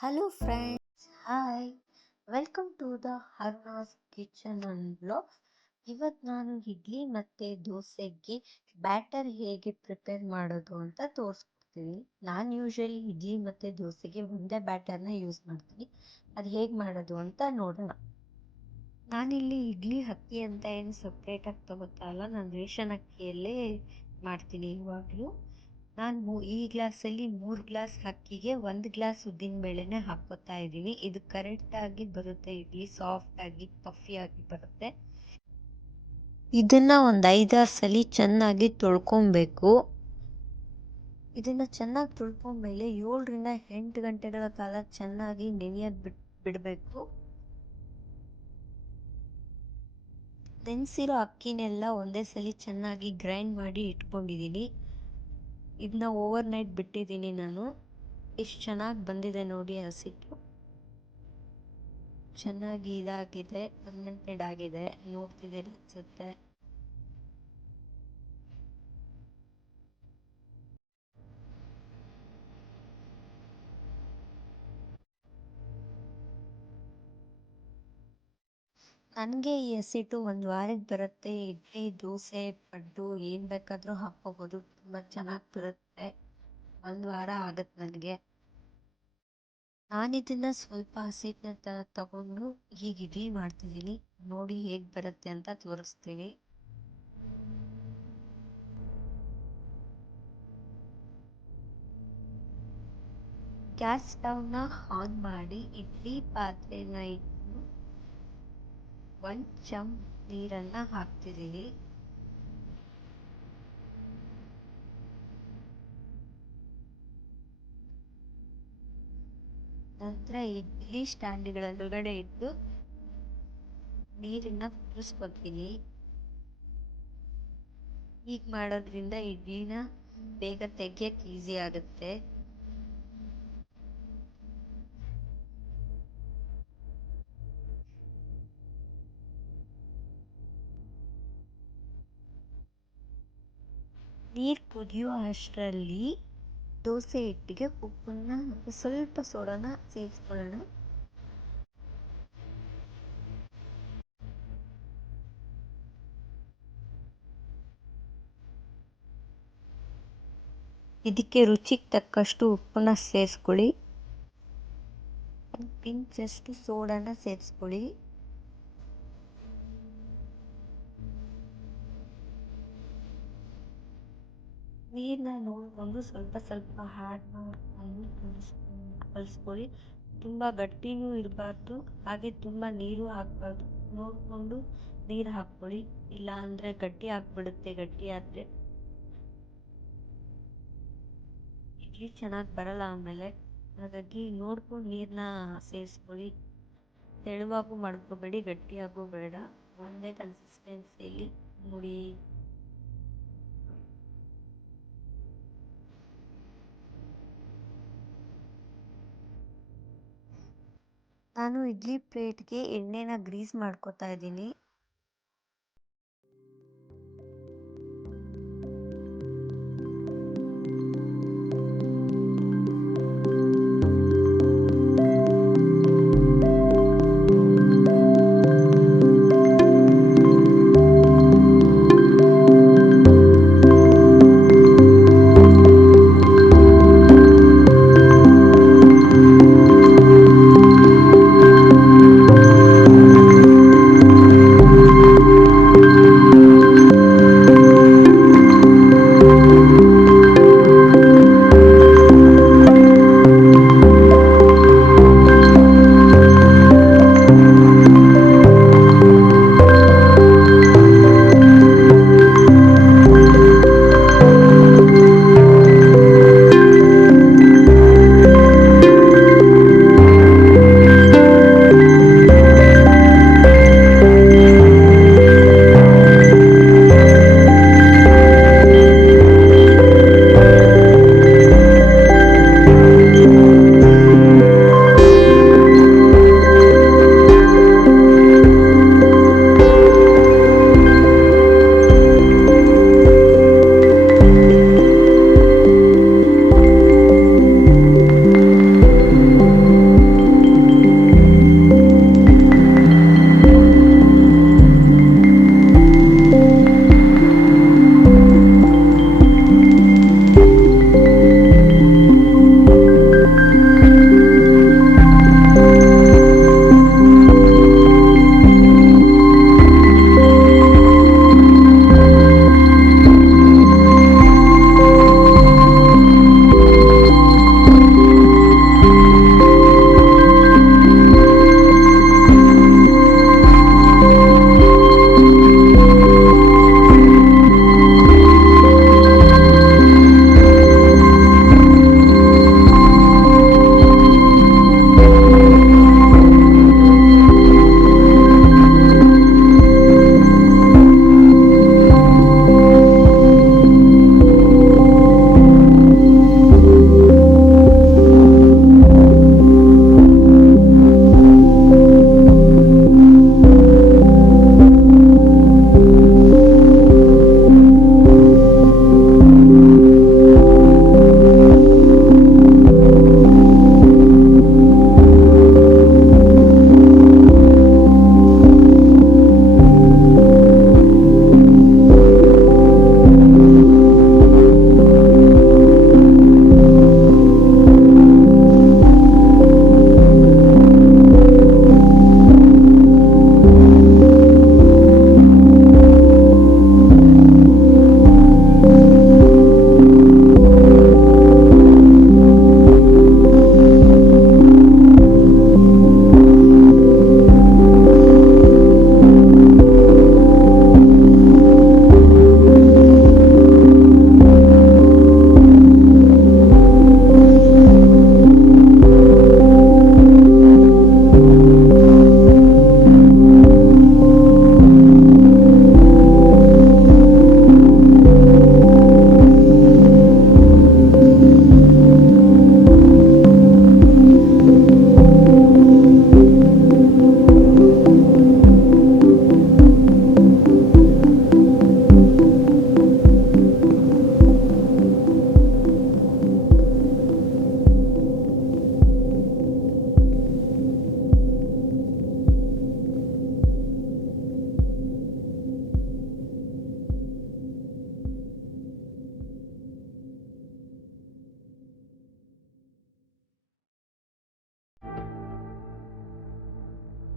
Hello friends, hi, welcome to the Harnas kitchen and blogs. ಇವತ್ತು ನಾನು ಇಡ್ಲಿ ಮತ್ತು ದೋಸೆಗೆ ಬ್ಯಾಟರ್ ಹೇಗೆ ಪ್ರಿಪೇರ್ ಮಾಡೋದು ಅಂತ ತೋರಿಸ್ಕೊಡ್ತೀನಿ. ನಾನು ಯೂಶಲಿ ಇಡ್ಲಿ ಮತ್ತು ದೋಸೆಗೆ ಒಂದೇ ಬ್ಯಾಟರ್ನ ಯೂಸ್ ಮಾಡ್ತೀನಿ. ಅದು ಹೇಗೆ ಮಾಡೋದು ಅಂತ ನೋಡೋಣ. ನಾನಿಲ್ಲಿ ಇಡ್ಲಿ ಅಕ್ಕಿ ಅಂತ ಏನು ಸಪ್ರೇಟಾಗಿ ತಗೋತಾ ಇಲ್ಲ, ನಾನು ರೇಷನ್ ಅಕ್ಕಿಯಲ್ಲೇ ಮಾಡ್ತೀನಿ ಇವಾಗಲೂ. ನಾನು ಈ ಗ್ಲಾಸಲ್ಲಿ 3 ಗ್ಲಾಸ್ ಅಕ್ಕಿಗೆ 1 ಗ್ಲಾಸ್ ಉದ್ದಿನಬೇಳೆನೇ ಹಾಕ್ಕೋತಾ ಇದ್ದೀನಿ. ಇದು ಕರೆಕ್ಟಾಗಿ ಬರುತ್ತೆ, ಇಡ್ಲಿ ಸಾಫ್ಟಾಗಿ ಪಫಿಯಾಗಿ ಬರುತ್ತೆ. ಇದನ್ನು ಒಂದು 5-6 ಸಲ ಚೆನ್ನಾಗಿ ತೊಳ್ಕೊಬೇಕು. ಇದನ್ನು ಚೆನ್ನಾಗಿ ತೊಳ್ಕೊಂಡ್ಮೇಲೆ 7ರಿಂದ 8 ಗಂಟೆಗಳ ಕಾಲ ಚೆನ್ನಾಗಿ ನೆನೆಯೋದು ಬಿಡಬೇಕು. ನೆನೆಸಿರೋ ಅಕ್ಕಿನೆಲ್ಲ ಒಂದೇ ಸಲ ಚೆನ್ನಾಗಿ ಗ್ರೈಂಡ್ ಮಾಡಿ ಇಟ್ಕೊಂಡಿದ್ದೀನಿ. ಇದನ್ನ ಓವರ್ ನೈಟ್ ಬಿಟ್ಟಿದ್ದೀನಿ ನಾನು. ಎಷ್ಟು ಚೆನ್ನಾಗಿ ಬಂದಿದೆ ನೋಡಿ, ಹಸಿಟ್ಟು ಚೆನ್ನಾಗಿ ಇದಾಗಿದೆ, ಫರ್ಮೆಂಟೆಡ್ ಆಗಿದೆ, ನೋಡ್ತಿದ್ದೀರಿ ಅನಿಸುತ್ತೆ. ನನಗೆ ಈ ಹಸಿಟ್ಟು 1 ವಾರಕ್ಕೆ ಬರುತ್ತೆ. ಇಡ್ಲಿ ದೋಸೆ ಪಡ್ಡು ಏನು ಬೇಕಾದರೂ ಹಾಕ್ಕೋಬೋದು, ತುಂಬ ಚೆನ್ನಾಗಿ ಬರುತ್ತೆ. 1 ವಾರ ಆಗುತ್ತೆ ನನಗೆ. ನಾನಿದನ್ನು ಸ್ವಲ್ಪ ಹಸಿಟ್ಟನ್ನ ತಗೊಂಡು ಹೀಗೆ ಇಡ್ಲಿ ಮಾಡ್ತಿದ್ದೀನಿ. ನೋಡಿ ಹೇಗೆ ಬರುತ್ತೆ ಅಂತ ತೋರಿಸ್ತೀನಿ. ಗ್ಯಾಸ್ ಸ್ಟವ್ನ ಆನ್ ಮಾಡಿ ಇಡ್ಲಿ ಪಾತ್ರೆನ ಇಟ್ಟು 1 ಚಮಚ ನೀರನ್ನು ಹಾಕ್ತಿದ್ದೀನಿ. ನಂತರ ಇಡ್ಲಿ ಸ್ಟ್ಯಾಂಡ್ಗಳ ಒಳಗಡೆ ಇಟ್ಟು ನೀರನ್ನ ಕುದಿಸ್ಕೊತೀನಿ. ಹೀಗೆ ಮಾಡೋದ್ರಿಂದ ಇಡ್ಲಿನ ಬೇಗ ತೆಗಿಯಕ್ಕೆ ಈಸಿ ಆಗುತ್ತೆ. ನೀರು ಕುದಿಯೋ ಅಷ್ಟರಲ್ಲಿ ದೋಸೆ ಹಿಟ್ಟಿಗೆ ಉಪ್ಪನ್ನ ಮತ್ತು ಸ್ವಲ್ಪ ಸೋಡಾನ ಸೇರಿಸ್ಕೊಳ್ಳೋಣ. ಇದಕ್ಕೆ ರುಚಿಗೆ ತಕ್ಕಷ್ಟು ಉಪ್ಪನ್ನ ಸೇರಿಸ್ಕೊಳ್ಳಿ. ಪಿಂಚಷ್ಟು ಸೋಡಾನ ಸೇರಿಸ್ಕೊಳ್ಳಿ. ನೀರನ್ನ ನೋಡಿಕೊಂಡು ಸ್ವಲ್ಪ ಸ್ವಲ್ಪ ಆ್ಯಡ್ ಮಾಡಿಕೊಂಡು ಕಲಿಸ್ಕೊಳ್ಳಿ. ತುಂಬ ಗಟ್ಟಿನೂ ಇರಬಾರ್ದು, ಹಾಗೆ ತುಂಬ ನೀರು ಹಾಕಬಾರ್ದು. ನೋಡಿಕೊಂಡು ನೀರು ಹಾಕ್ಕೊಳ್ಳಿ, ಇಲ್ಲ ಅಂದರೆ ಗಟ್ಟಿ ಆಗಿಬಿಡುತ್ತೆ. ಗಟ್ಟಿ ಆದರೆ ಇಡ್ಲಿ ಚೆನ್ನಾಗಿ ಬರಲ್ಲ ಆಮೇಲೆ. ಹಾಗಾಗಿ ನೋಡ್ಕೊಂಡು ನೀರನ್ನ ಸೇರಿಸ್ಕೊಳ್ಳಿ. ತೆಳುವಾಗೂ ಮಾಡ್ಕೋಬೇಡಿ, ಗಟ್ಟಿಯಾಗೂ ಬೇಡ, ಒಂದೇ ಕನ್ಸಿಸ್ಟೆನ್ಸಿಯಲ್ಲಿ ನೋಡಿ. ನಾನು ಇಡ್ಲಿ ಪ್ಲೇಟ್ಗೆ ಎಣ್ಣೆನ ಗ್ರೀಸ್ ಮಾಡ್ಕೊತಾ ಇದ್ದೀನಿ.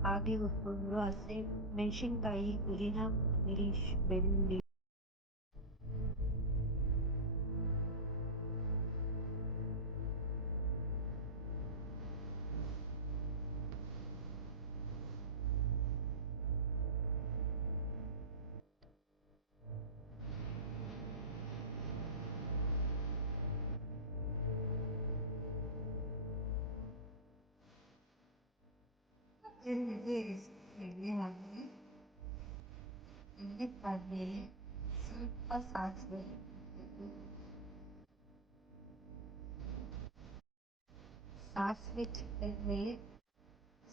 ಹಾಗೆ ಹುರ್ಕೊಂಡು ಹಸಿ ಮೆಣಸಿನ್ಕಾಯಿ, ಪುದೀನ, ಬೆಳ್ಳುಳ್ಳಿ ಎಣ್ಣೆ ಹಾಕಿ ಎಣ್ಣೆ ಕಾದ್ಮೇಲೆ ಸ್ವಲ್ಪ ಸಾಸಿವೆ ಚಿಕ್ಕದ್ಮೇಲೆ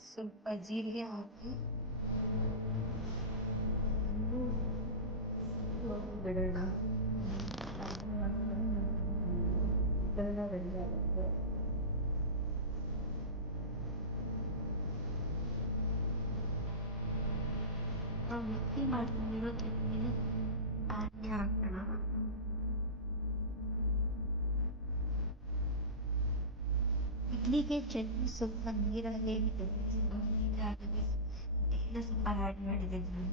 ಸ್ವಲ್ಪ ಜೀರಿಗೆ ಹಾಕಿ ಬಿಡೋಣ. ರೆಡಿ ಆಗುತ್ತೆ. ನಾವು ಮಿಕ್ಸಿ ಮಾಡ್ಕೊಂಡಿರೋ ಚಟ್ನಿನ ಪ್ಯಾನ್ಗೆ ಹಾಕೋಣ. ಇಡ್ಲಿಗೆ ಚಟ್ನಿ ಸ್ವಲ್ಪ ನೀರಲ್ಲಿ ಸ್ವಲ್ಪ ಆ್ಯಡ್ ಮಾಡಿದೆ ನಾನು.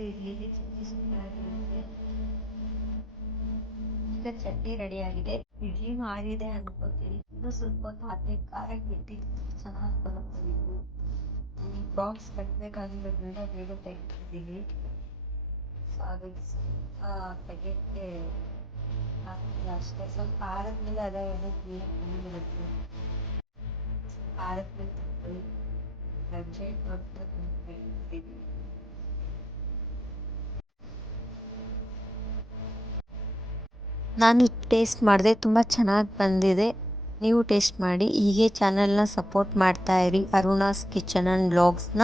ಇಡ್ಲಿಗೆ ಚಟ್ನಿ ಸ್ವಲ್ಪ ಈಗ ಚಟ್ನಿ ರೆಡಿ ಆಗಿದೆ. ಇಡ್ಲಿನೂ ಆರಿದೆ ಅನ್ಕೋತೀನಿ. ಇನ್ನೂ ಸ್ವಲ್ಪ ಹೊತ್ತು ಹಾಕಿ ಖಾರಕ್ಕೆ ಬಿಟ್ಟಿದ್ದು ಚೆನ್ನಾಗಿ ಬರುತ್ತೆ. ಬಾಕ್ಸ್ ಕಟ್ಟಬೇಕಾಗಿರೋ ಬೇಗ ತೆಗಿತಿದ್ದೀನಿ. ಸೊ ಅದಕ್ಕೆ ತೆಗೆಯೋಕ್ಕೆ ಅಷ್ಟೇ. ಸ್ವಲ್ಪ ಆರಿದ್ಮೇಲೆ ಅದನ್ನು ಕ್ಲೀನಾಗಿ ಬಂದುಬಿಡುತ್ತೆ. ಆರಿದ್ಮೇಲೆ ತಗೊಳ್ಳಿ ಅರ್ಜೆಂಟ್ ಅಂತ ತೆಗಿತೀನಿ. ನಾನು ಟೇಸ್ಟ್ ಮಾಡಿದೆ, ತುಂಬ ಚೆನ್ನಾಗಿ ಬಂದಿದೆ. ನೀವು ಟೇಸ್ಟ್ ಮಾಡಿ. ಹೀಗೆ ಚಾನಲ್ನ ಸಪೋರ್ಟ್ ಮಾಡ್ತಾ ಇರಿ, ಅರುಣಾಸ್ ಕಿಚನ್ ಆ್ಯಂಡ್ ವ್ಲಾಗ್ಸ್ನ.